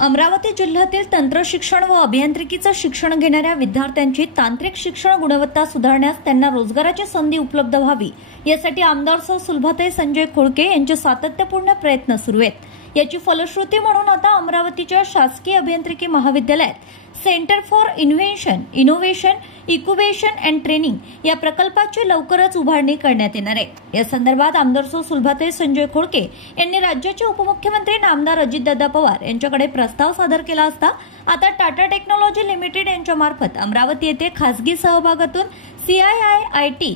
अमरावती जिल्ह्यातील तंत्र शिक्षण व अभियांत्रिकीचं शिक्षण घेणाऱ्या विद्यार्थ्यांची तांत्रिक शिक्षण गुणवत्ता सुधारण्यास त्यांना रोजगाराची संधी उपलब्ध व्हावी यासाठी आमदार सौ सुलभाताई संजय खोडके यांचे सातत्यपूर्ण प्रयत्न सुरू आहेत। याची फलश्रुती म्हणून आता अमरावतीच्या शासकीय अभियांत्रिकी महाविद्यालयात centre for invention, innovation, incubation and training या प्रकल्पाची लवकरच उभारणी करण्यात येणार आहे। या संदर्भात आमदार सौ सुलभाताई संजय खोडके यांनी राज्याचे उपमुख्यमंत्री नामदार अजितदादा पवार यांच्याकडे प्रस्ताव सादर केला असता आता टाटा टेक्नॉलॉजी लिमिटेड यांच्या मार्फत अमरावती येथे खासगी सहभागातून CIIIT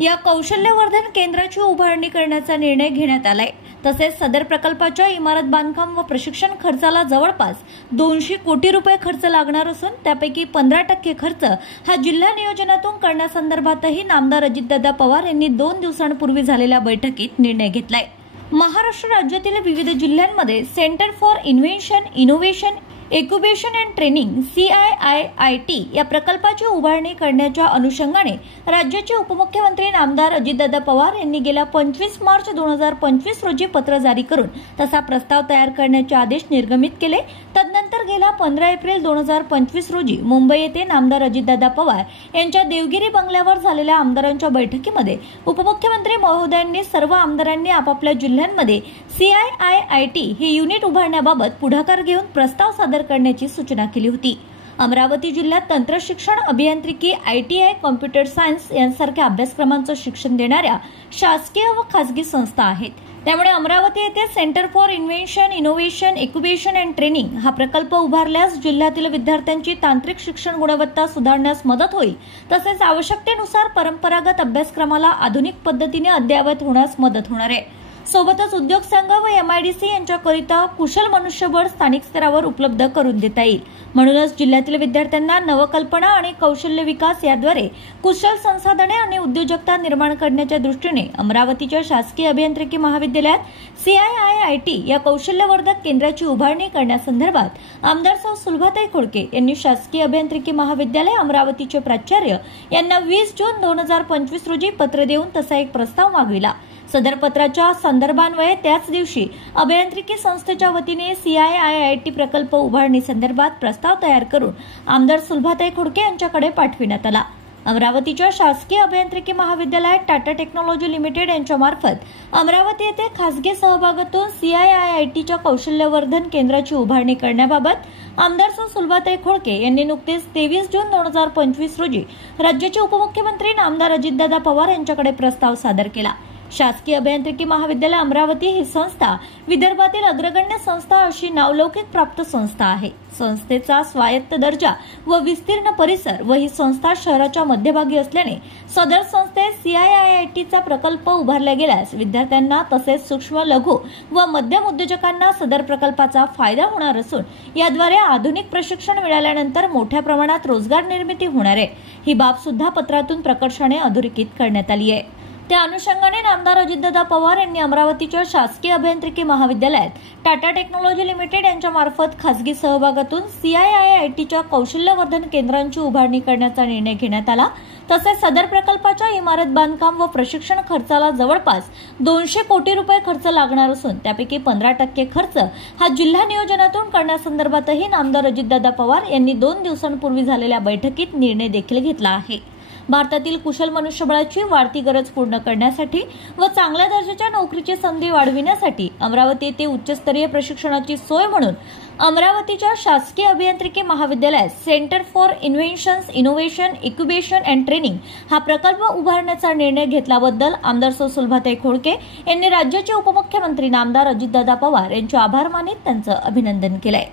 या कौशल्यवर्धन केंद्राची उभारणी करण्याचा निर्णय घेण्यात आलाय। तसेच सदर प्रकल्पाच्या इमारत बांधकाम व प्रशिक्षण खर्चाला जवळपास 200 कोटी रुपये खर्च लागणार असून त्यापैकी 15% खर्च हा जिल्हा नियोजनातून करण्यासंदर्भातही नामदार अजितदादा पवार यांनी 2 दिवसांपूर्वी झालेल्या बैठकीत निर्णय घेतलाय। महाराष्ट्र राज्यातील विविध जिल्ह्यांमध्ये centre for invention, innovation, incubation and training CIIIT या प्रकल्पाची उभारणी करण्याच्या अनुषंगाने राज्याचे उपमुख्यमंत्री नामदार अजितदादा पवार यांनी गेल्या 25 मार्च 2025 रोजी पत्र जारी करून तसा प्रस्ताव तयार करण्याचे आदेश निर्गमित केले। तदनंतर गेल्या 15 एप्रिल 2025 रोजी मुंबई येथे नामदार अजितदादा पवार यांच्या देवगिरी बंगल्यावर झालेल्या आमदारांच्या बैठकीमध्ये उपमुख्यमंत्री महोदयांनी सर्व आमदारांनी आपापल्या जिल्ह्यांमध्ये CIIIT हे युनिट उभारण्याबाबत पुढाकार घेऊन प्रस्ताव सादर करण्याची सूचना केली होती। अमरावती जिल्ह्यात तंत्र शिक्षण, अभियांत्रिकी, ITI, कॉम्प्युटर सायन्स यांसारख्या अभ्यासक्रमांचं शिक्षण देणाऱ्या शासकीय व खासगी संस्था आहेत। त्यामुळे अमरावती येथे centre for invention, innovation, incubation and training हा प्रकल्प उभारल्यास जिल्ह्यातील विद्यार्थ्यांची तांत्रिक शिक्षण गुणवत्ता सुधारण्यास मदत होईल। तसेच आवश्यकतेनुसार परंपरागत अभ्यासक्रमाला आधुनिक पद्धतीने अद्ययावत होण्यास मदत होणार आहे। सोबतच उद्योग संघ व MIDC यांच्याकरिता कुशल मनुष्यबळ स्थानिक स्तरावर उपलब्ध करून देता येईल। म्हणूनच जिल्ह्यातील विद्यार्थ्यांना नवकल्पना आणि कौशल्य विकास याद्वारे कुशल संसाधने आणि उद्योजकता निर्माण करण्याच्या दृष्टीने अमरावतीच्या शासकीय अभियांत्रिकी महाविद्यालयात CIIIT या कौशल्यवर्धक केंद्राची उभारणी करण्यासंदर्भात आमदार सौ सुलभाताई खोडके यांनी शासकीय अभियांत्रिकी महाविद्यालय अमरावतीचे प्राचार्य यांना 20 जून 2025 रोजी पत्र देऊन तसा एक प्रस्ताव मागविला। सदर पत्राच्या संदर्भान्वये त्याच दिवशी अभियांत्रिकी संस्थेच्या वतीने CIIIT प्रकल्प उभारणी संदर्भात प्रस्ताव तयार करून आमदार सुलभाताई खोडके यांच्याकडे पाठविण्यात आला। अमरावतीच्या शासकीय अभियांत्रिकी महाविद्यालयात टाटा टेक्नॉलॉजी लिमिटेड यांच्या मार्फत अमरावती येथे खासगी सहभागातून CIIITच्या कौशल्यवर्धन केंद्राची उभारणी करण्याबाबत आमदार सौ सुलभाताई खोडके यांनी नुकतेच 23 जून 2025 रोजी राज्याचे उपमुख्यमंत्री नामदार अजितदादा पवार यांच्याकडे प्रस्ताव सादर केला। शासकीय अभियांत्रिकी महाविद्यालय अमरावती ही संस्था विदर्भातील अग्रगण्य संस्था अशी नावलौकिक प्राप्त संस्था आहे। संस्थेचा स्वायत्त दर्जा व विस्तीर्ण परिसर व ही संस्था शहराच्या मध्यभागी असल्याने सदर संस्थेत CIIITचा प्रकल्प उभारला गेल्यास विद्यार्थ्यांना तसेच सूक्ष्म, लघु व मध्यम उद्योजकांना सदर प्रकल्पाचा फायदा होणार असून याद्वारे आधुनिक प्रशिक्षण मिळाल्यानंतर मोठ्या प्रमाणात रोजगार निर्मिती होणार आहे। ही बाब सुद्धा पत्रातून प्रकर्षाने अधोरेखित करण्यात आली आहे। त्या अनुषंगाने नामदार अजितदादा पवार यांनी अमरावतीच्या शासकीय अभियांत्रिकी महाविद्यालयात टाटा टेक्नॉलॉजी लिमिटेड यांच्या मार्फत खासगी सहभागातून CIIITच्या कौशल्यवर्धन केंद्रांची उभारणी करण्याचा निर्णय घेण्यात आला। तसेच सदर प्रकल्पाच्या इमारत बांधकाम व प्रशिक्षण खर्चाला जवळपास 200 कोटी रुपये खर्च लागणार असून त्यापैकी 15% खर्च हा जिल्हा नियोजनातून करण्यासंदर्भातही नामदार अजितदादा पवार यांनी 2 दिवसांपूर्वी झालेल्या बैठकीत निर्णय देखील घेतला आहे। भारतातील कुशल मनुष्यबळाची वाढती गरज पूर्ण करण्यासाठी व चांगल्या दर्जाच्या नोकरीची संधी वाढविण्यासाठी अमरावती येथे उच्चस्तरीय प्रशिक्षणाची सोय म्हणून अमरावतीच्या शासकीय अभियांत्रिकी महाविद्यालयात centre for inventions, innovation, incubation and training हा प्रकल्प उभारण्याचा निर्णय घेतल्याबद्दल आमदार सौ सुलभाताई खोडके यांनी राज्याचे उपमुख्यमंत्री नामदार अजितदादा पवार यांचे आभार मानित त्यांचं अभिनंदन केलंय।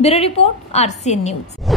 Bureau report RCN news.